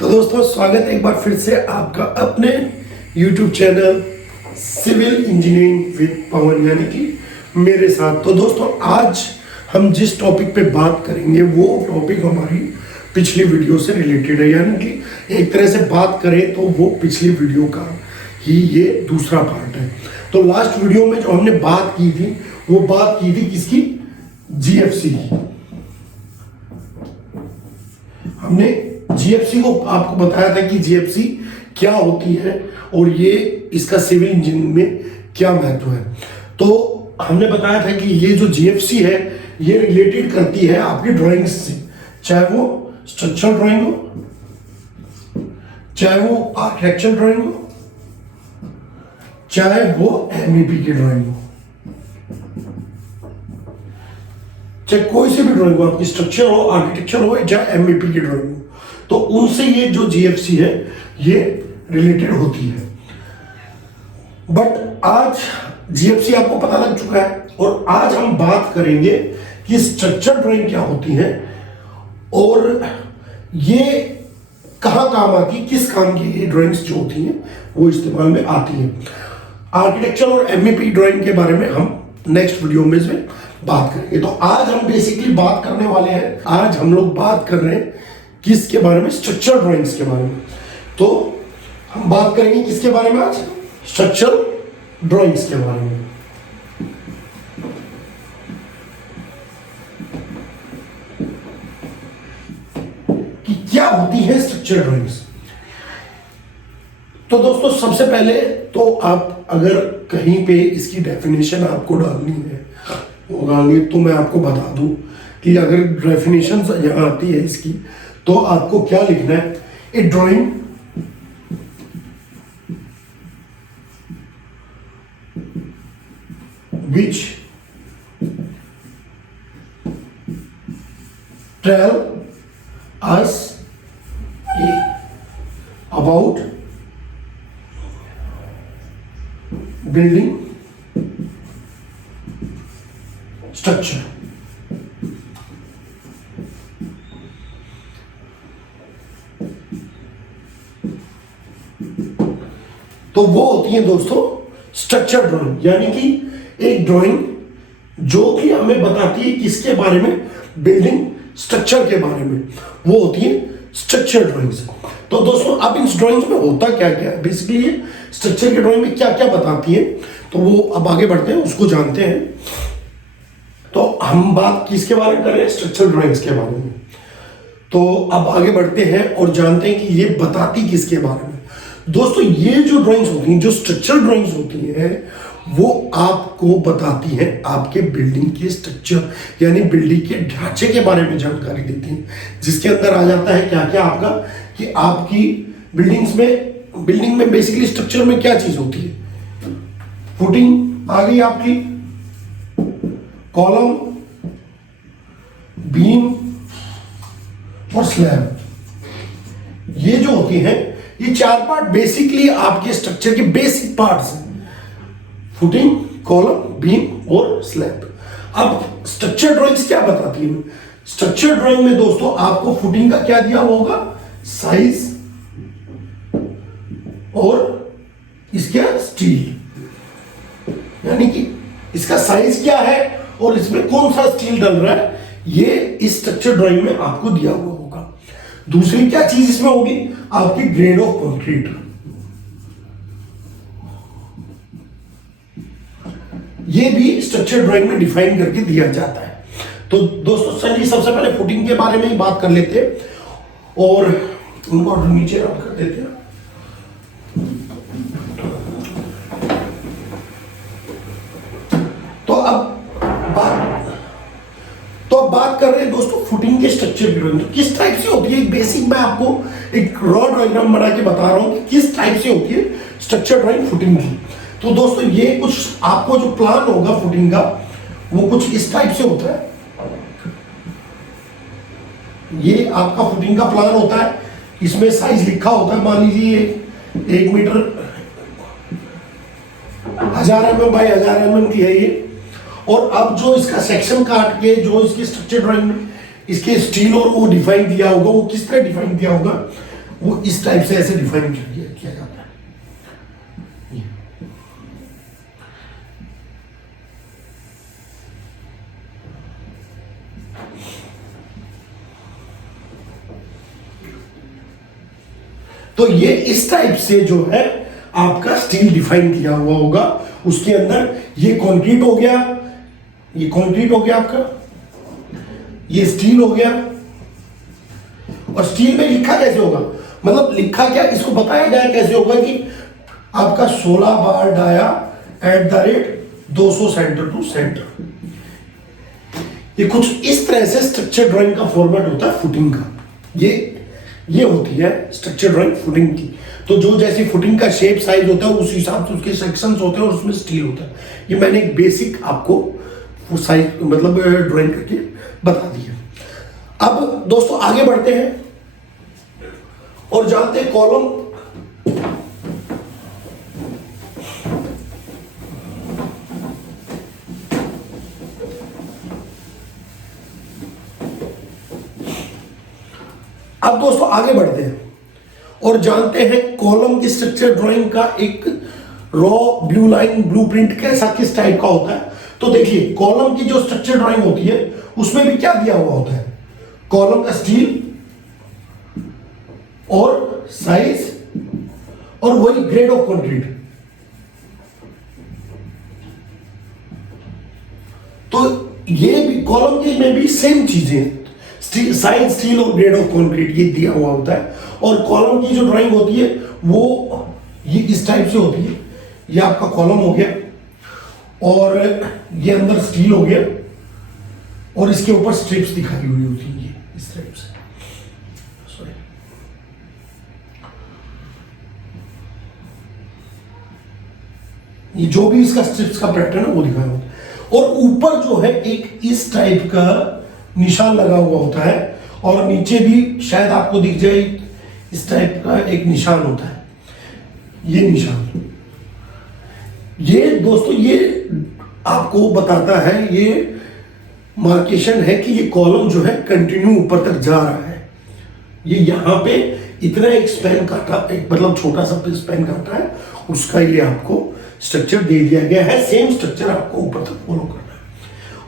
तो दोस्तों स्वागत है एक बार फिर से आपका अपने YouTube channel civil engineering with Pawan यानी कि मेरे साथ। तो दोस्तों आज हम जिस टॉपिक पे बात करेंगे वो टॉपिक हमारी पिछली वीडियो से रिलेटेड है, यानी कि एक तरह से बात करें तो वो पिछली वीडियो का ही ये दूसरा पार्ट है। तो लास्ट वीडियो में जो हमने बात की थी वो बात की थी किसकी, जीएफसी की। हमने जीएफसी को आपको बताया था कि जीएफसी क्या होती है और ये इसका सिविल इंजीनियरिंग में क्या महत्व है। तो हमने बताया था कि ये जो जीएफसी है ये रिलेटेड करती है आपकी ड्राइंग्स से, चाहे वो स्ट्रक्चरल ड्राइंग हो, चाहे वो आर्किटेक्चरल ड्राइंग हो, चाहे वो एमईपी की ड्राइंग हो, चाहे कोई सी भी ड्राइंग हो, आपकी स्ट्रक्चर हो, आर्किटेक्चर हो, चाहे एमईपी की ड्राइंग हो, तो उनसे ये जो जीएफसी है ये रिलेटेड होती है। बट आज जीएफसी आपको पता लग चुका है और आज हम बात करेंगे कि स्ट्रक्चर ड्राइंग क्या होती है और ये कहाँ काम आती है, किस काम की ये ड्राइंग्स जो होती हैं वो इस्तेमाल में आती है। आर्किटेक्चर और एमईपी ड्राइंग के बारे में हम नेक्स्ट वीडियो में से बात करेंगे। तो आज हम बेसिकली बात करने वाले हैं, आज हम लोग बात कर रहे हैं किसके बारे में, स्ट्रक्चर ड्राइंग्स के बारे में। तो हम बात करेंगे किसके बारे में आज, स्ट्रक्चर ड्राइंग्स के बारे में। कि क्या होती है स्ट्रक्चर ड्राइंग्स। तो दोस्तों सबसे पहले तो आप अगर कहीं पे इसकी डेफिनेशन आपको डालनी है तो मैं आपको बता दूं कि अगर डेफिनेशन यहां आती है इसकी तो आपको क्या लिखना है, a drawing which tell us about building structure. तो वो होती है दोस्तों स्ट्रक्चर ड्राइंग, यानी कि एक ड्राइंग जो कि हमें बताती है किसके बारे में, बिल्डिंग स्ट्रक्चर के बारे में, वो होती है स्ट्रक्चर ड्राइंग्स। तो दोस्तों अब इन ड्राइंग्स में होता क्या क्या है, बेसिकली ये स्ट्रक्चर की ड्राइंग में क्या क्या बताती है, तो वो अब आगे बढ़ते हैं उसको जानते हैं। तो हम बात किसके बारे में कर रहे हैं, स्ट्रक्चर ड्राइंग्स के बारे में। तो अब आगे बढ़ते हैं और जानते हैं कि ये बताती किसके बारे में। दोस्तों ये जो ड्राइंग्स होती हैं, जो स्ट्रक्चरल ड्राइंग्स होती हैं, वो आपको बताती है आपके बिल्डिंग के स्ट्रक्चर यानी बिल्डिंग के ढांचे के बारे में जानकारी देती है, जिसके अंदर आ जाता है क्या क्या आपका, कि आपकी बिल्डिंग में बेसिकली स्ट्रक्चर में क्या चीज होती है, फुटिंग आ गई आपकी, कॉलम, बीम और स्लैब, ये जो होती है ये चार पार्ट बेसिकली आपके स्ट्रक्चर के बेसिक पार्ट्स हैं, फुटिंग, कॉलम, बीम और स्लैब। अब स्ट्रक्चर ड्राइंग्स क्या बताती है, स्ट्रक्चर ड्राइंग में दोस्तों आपको फुटिंग का क्या दिया हुआ होगा, साइज और इसका स्टील, यानी कि इसका साइज क्या है और इसमें कौन सा स्टील डल रहा है, ये इस स्ट्रक्चर ड्राइंग में आपको दिया हुआ होगा। दूसरी क्या चीज इसमें होगी, आपकी ग्रेड ऑफ कंक्रीट, ये भी स्ट्रक्चर ड्राइंग में डिफाइन करके दिया जाता है। तो दोस्तों चलिए सबसे पहले फुटिंग के बारे में ही बात कर लेते हैं और उनको नीचे रख कर देते हैं। तो अब बात कर रहे हैं दोस्तों फुटिंग के स्ट्रक्चर की ड्राइंग किस टाइप से होती है। एक बेसिक मैं आपको एक रॉ डायग्राम बना के बता रहा हूं कि किस टाइप से होती है स्ट्रक्चर ड्राइंग फुटिंग की। तो दोस्तों ये कुछ आपको जो प्लान होगा फुटिंग का वो कुछ इस टाइप से होता है, ये आपका फुटिंग का प्लान होता है, इसमें साइज लिखा होता है, मान लीजिए 1 मीटर 1000 mm बाई 1000 mm की है ये। और अब जो इसका सेक्शन काट के जो इसकी स्ट्रक्चर ड्राइंग में इसके स्टील और वो डिफाइन दिया होगा, वो किस तरह डिफाइन दिया होगा, वो इस टाइप से ऐसे डिफाइन किया जाता है। तो ये इस टाइप से जो है आपका स्टील डिफाइन किया हुआ होगा। उसके अंदर ये कंक्रीट हो गया, ये कंक्रीट हो गया आपका, ये स्टील हो गया। और स्टील में लिखा कैसे होगा, मतलब लिखा क्या, इसको बताया गया कैसे होगा कि आपका 16 बार डाया @ 200 सेंटर टू सेंटर। ये कुछ इस तरह से स्ट्रक्चर ड्राइंग का फॉर्मेट होता है फुटिंग का। ये होती है स्ट्रक्चर ड्राइंग फुटिंग की। तो जो जैसी फुटिंग का शेप साइज होता है उस हिसाब से उसके सेक्शंस होते हैं और उसमें स्टील होता है। ये मैंने एक बेसिक आपको साइज मतलब ड्राइंग करके बता दिया। अब दोस्तों आगे बढ़ते हैं और जानते हैं कॉलम। अब दोस्तों आगे बढ़ते हैं और जानते हैं कॉलम की स्ट्रक्चर ड्राइंग का एक रॉ ब्लू लाइन ब्लूप्रिंट कैसा किस टाइप का होता है। तो देखिए कॉलम की जो स्ट्रक्चर ड्राइंग होती है उसमें भी क्या दिया हुआ होता है, कॉलम का स्टील और साइज और वही ग्रेड ऑफ कंक्रीट। तो ये भी कॉलम के में भी सेम चीजें, साइज स्टील और ग्रेड ऑफ कंक्रीट ये दिया हुआ होता है। और कॉलम की जो ड्राइंग होती है वो ये इस टाइप से होती है। ये आपका कॉलम हो गया और ये अंदर स्टील हो गया और इसके ऊपर स्ट्रिप्स दिखाई हुई होती है ये इस टाइप से। सॉरी, ये जो भी इसका स्ट्रिप्स का पैटर्न है वो दिखाया होता है। और ऊपर जो है एक इस टाइप का निशान लगा हुआ होता है और नीचे भी शायद आपको दिख जाए इस टाइप का एक निशान होता है। ये निशान, ये दोस्तों ये आपको बताता है, ये मार्केशन है कि ये कॉलम जो है कंटिन्यू ऊपर तक जा रहा है। ये यहां पे इतना एक स्पैन काटा, एक मतलब छोटा सा स्पैन काटा है, उसका ये आपको स्ट्रक्चर दे दिया गया है। सेम स्ट्रक्चर आपको ऊपर तक फॉलो करना है।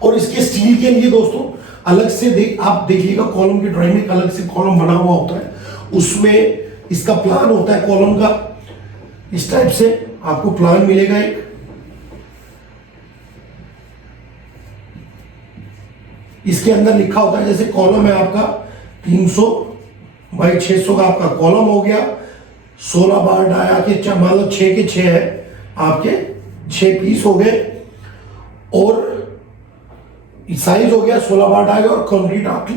और इसके स्टील के लिए दोस्तों अलग से आप देखिएगा, कॉलम की ड्राइंग में अलग से कॉलम बना हुआ होता है, उसमें इसका प्लान होता है कॉलम का। इस टाइप से आपको प्लान मिलेगा एक। इसके अंदर लिखा होता है, जैसे कॉलम है आपका 300 बाई 600 का आपका कॉलम हो गया। 16 बार डाया के मान लो 6 के 6 है आपके 6 पीस हो गए और साइज हो गया 16 बार डाया और कंक्रीट आपकी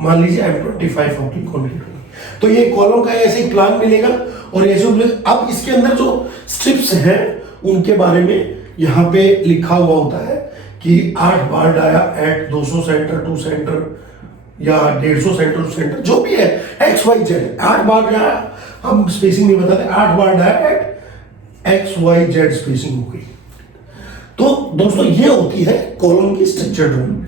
मान लीजिए M25 आपकी कंक्रीट होगी। तो ये कॉलम का ऐसे ही प्लान मिलेगा और ऐसे अब इसके अंदर जो स्ट्रिप्स हैं उनके बारे में यहाँ पे लिखा हुआ होता है कि 8 बार डाया @ 200 सेंटर टू सेंटर या 150 सेंटर टू सेंटर, जो भी है XYZ। 8 बार डाया, हम स्पेसिंग नहीं बताते, 8 बार डाया @ XYZ स्पेसिंग हो गई। तो दोस्तों ये होती है कॉलम की स्ट्रक्चर ड्राइंग।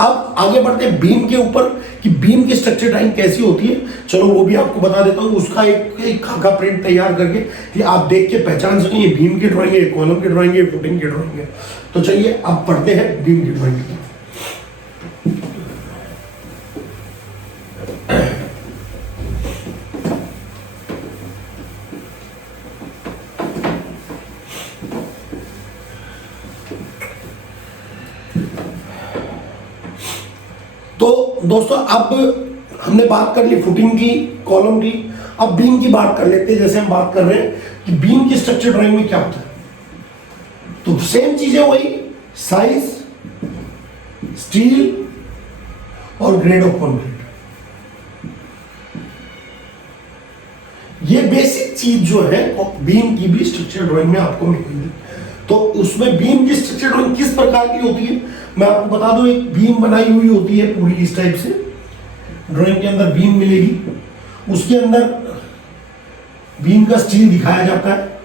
अब आगे बढ़ते हैं बीम के ऊपर कि बीम की स्ट्रक्चर ड्राइंग कैसी होती है। चलो वो भी आपको बता देता हूँ, उसका एक खाका प्रिंट तैयार करके कि आप देख के पहचान सकें ये बीम की ड्राइंग है, कॉलम की ड्राइंग है, फुटिंग की ड्राइंग है। तो चलिए अब पढ़ते हैं बीम की ड्राइंग की। तो दोस्तों अब हमने बात कर ली फुटिंग की, कॉलम की। अब बीम की बात कर लेते हैं। जैसे हम बात कर रहे हैं कि बीम की स्ट्रक्चर ड्राइंग में क्या होता है, तो सेम चीजें वही, साइज, स्टील और ग्रेड ऑफ कंक्रीट। ये बेसिक चीज जो है बीम की भी स्ट्रक्चर ड्राइंग में आपको मिलेगी। तो उसमें बीम की स्ट्रक्चर ड्राइंग किस प्रकार की होती है मैं आपको बता दूं। एक बीम बनाई हुई होती है पूरी इस टाइप से, ड्राइंग के अंदर बीम मिलेगी, उसके अंदर बीम का स्टील दिखाया जाता है।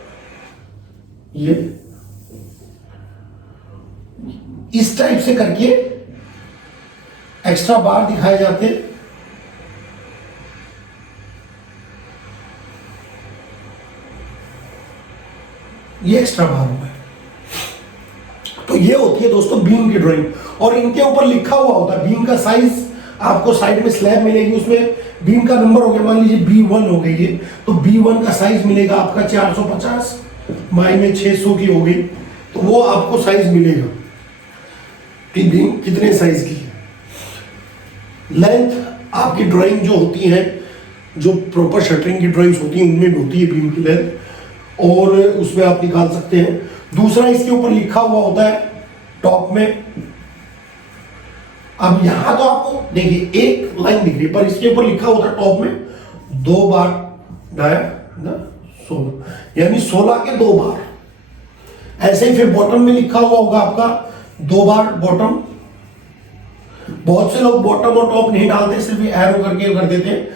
ये इस टाइप से करके एक्स्ट्रा बार दिखाए जाते हैं ये एक्स्ट्रा बार हो गए। तो ये होती है दोस्तों बीम की ड्राइंग, और इनके ऊपर लिखा हुआ होता है बीम का साइज। आपको साइड में स्लैब मिलेगी, उसमें बीम का नंबर हो गया, मान लीजिए B1 हो गई ये, तो B1 का साइज मिलेगा आपका 450 बाई में 600 की हो गई, तो वो आपको साइज मिलेगा कि बीम कितने साइज की है। लेंथ आपकी ड्राइंग जो होती है, जो प्रॉपर शटरिंग की ड्राइंग्स होती है उनमें भी होती है बीम की लेंथ, और उसमें आप निकाल सकते हैं। दूसरा इसके ऊपर लिखा हुआ होता है टॉप में। अब यहां तो आपको देखिए एक लाइन दिख रही है, पर इसके ऊपर लिखा होता है टॉप में 2 बार डाया ना 16, यानी 16 के 2 बार। ऐसे ही फिर बॉटम में लिखा हुआ होगा आपका 2 बार बॉटम। बहुत से लोग बॉटम और टॉप नहीं डालते, सिर्फ एरो करके कर देते हैं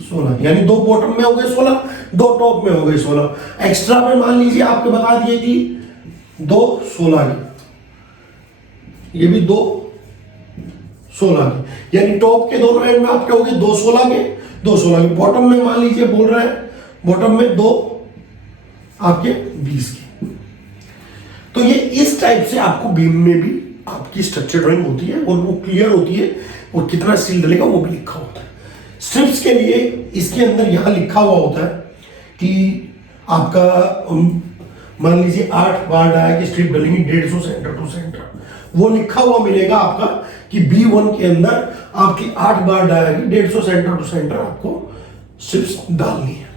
16, यानी 2 बॉटम में हो गए 16, 2 टॉप में हो गए 16। एक्स्ट्रा में मान लीजिए आपके बता दिए कि 2 16 की, ये भी 2 16 की, यानी टॉप के दोनों एंड में आपके हो गए 2 16 के, 2 16 के। बॉटम में मान लीजिए बोल रहे हैं बॉटम में 2 आपके 20 के। तो ये इस टाइप से आपको बीम में भी आपकी स्ट्रक्चर ड्राइंग होती है, और वो क्लियर होती है, और कितना स्टील डलेगा वो भी लिखा होता है। स्ट्रिप्स के लिए इसके अंदर यहां लिखा हुआ होता है कि आपका मान लीजिए 8 बार डाया की स्ट्रिप डलेंगी 150 सेंटर टू सेंटर, वो लिखा हुआ मिलेगा आपका कि B1 के अंदर आपकी 8 बार डाया की 150 सेंटर टू सेंटर आपको स्ट्रिप्स डालनी है।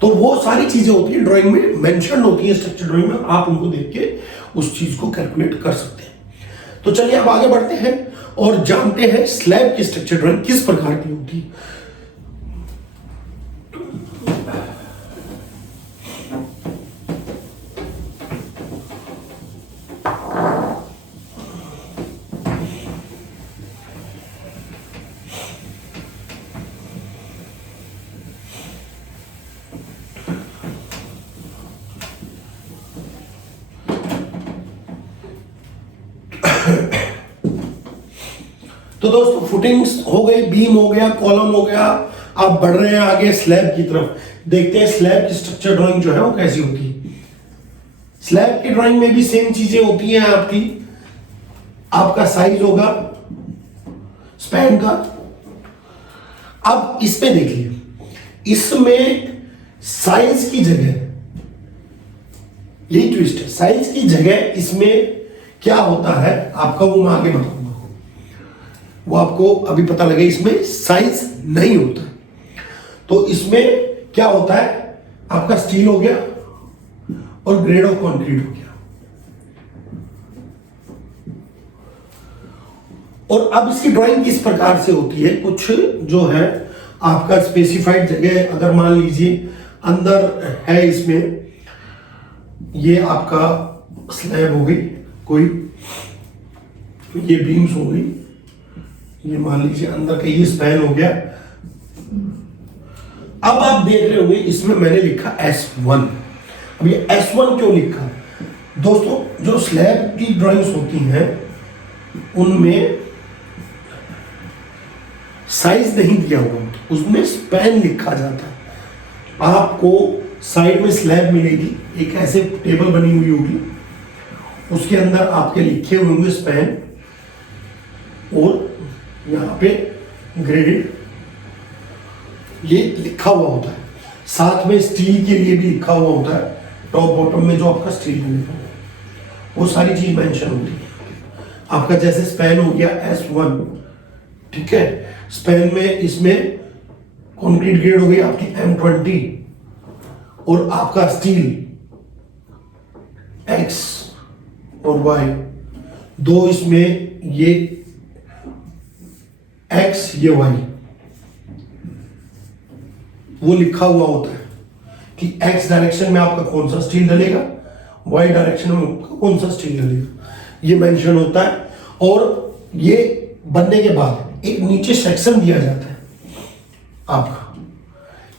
तो वो सारी चीजें होती है ड्राइंग में मेंशन होती है, स्ट्रक्चर ड्राइंग में, आप उनको देख के उस चीज को कैलकुलेट कर सकते हैं। तो चलिए अब आगे बढ़ते हैं और जानते हैं स्लैब की स्ट्रक्चर ड्राइंग किस प्रकार की होती है। तो दोस्तों फुटिंग्स हो गई, बीम हो गया, कॉलम हो गया। आप बढ़ रहे हैं आगे स्लैब की तरफ, देखते हैं स्लैब की स्ट्रक्चर ड्राइंग जो है वो कैसी होती है। स्लैब की ड्राइंग में भी सेम चीजें होती हैं आपकी। आपका साइज होगा स्पैन का। अब इसमें देखिए, इसमें साइज की जगह, यही ट्विस्ट है, साइज की जगह इसमें क्या होता है आपका वो मैं आगे बताऊंगा, वो आपको अभी पता लगे। इसमें साइज नहीं होता, तो इसमें क्या होता है आपका स्टील हो गया और ग्रेड ऑफ कंक्रीट हो गया। और अब इसकी ड्राइंग किस प्रकार से होती है, कुछ जो है आपका स्पेसिफाइड जगह, अगर मान लीजिए अंदर है, इसमें ये आपका स्लैब हो गई कोई, ये बीम्स हो गई, ये मान लीजिए अंदर का ये स्पैन हो गया। अब आप देख रहे होंगे इसमें मैंने लिखा S1। अब ये S1 क्यों लिखा दोस्तों, जो स्लैब की ड्राइंग्स होती हैं उनमें साइज नहीं दिया हुआ, उसमें स्पैन लिखा जाता है। आपको साइड में स्लैब मिलेगी, एक ऐसे टेबल बनी हुई होगी, उसके अंदर आपके लिखे हुए होंगे स्पैन, और यहाँ पे ग्रेडेड ये लिखा हुआ होता है। साथ में स्टील के लिए भी लिखा हुआ होता है, टॉप बॉटम में जो आपका स्टील का लिखा हुआ, वो सारी चीज मेंशन होती है। आपका जैसे स्पैन हो गया S1, ठीक है, स्पैन में इसमें कंक्रीट ग्रेड हो गई आपकी M20, और आपका स्टील X और Y, दो इसमें ये X ये Y, वो लिखा हुआ होता है कि X डायरेक्शन में आपका कौन सा स्टील डलेगा, Y डायरेक्शन में आपका कौन सा स्टील डलेगा, ये मेंशन होता है। और ये बनने के बाद एक नीचे सेक्शन दिया जाता है आपका,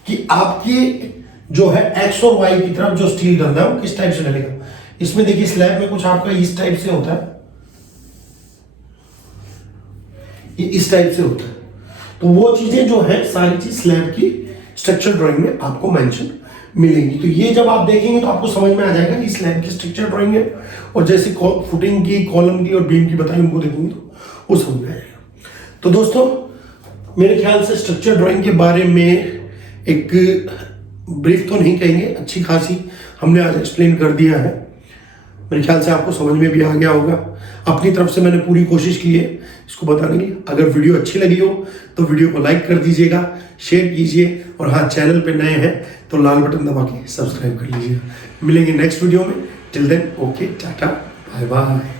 कि आपकी जो है X और Y की तरफ जो स्टील डलना है वो किस टाइप से डलेगा। इसमें देखिए स्लैब में कुछ आपका इस टाइप से होता है, ये इस टाइप से होता है। तो वो चीजें जो है सारी चीज स्लैब की स्ट्रक्चर ड्राइंग में आपको मेंशन मिलेंगी। तो ये जब आप देखेंगे तो आपको समझ में आ जाएगा कि स्लैब की स्ट्रक्चर ड्राइंग है, और जैसे फुटिंग की, कॉलम की और बीम की बताई उनको देखेंगे तो वो समझ में आएगा। तो दोस्तों मेरे ख्याल से स्ट्रक्चर ड्राइंग के बारे में एक ब्रीफ तो नहीं कहेंगे, अच्छी खासी हमने आज एक्सप्लेन कर दिया है। मेरे ख्याल से आपको समझ में भी आ गया होगा। अपनी तरफ से मैंने पूरी कोशिश की है इसको बताने की। अगर वीडियो अच्छी लगी हो तो वीडियो को लाइक कर दीजिएगा, शेयर कीजिए, और हाँ चैनल पे नए हैं तो लाल बटन दबा के सब्सक्राइब कर लीजिएगा। मिलेंगे नेक्स्ट वीडियो में। Till then okay, tata, bye bye.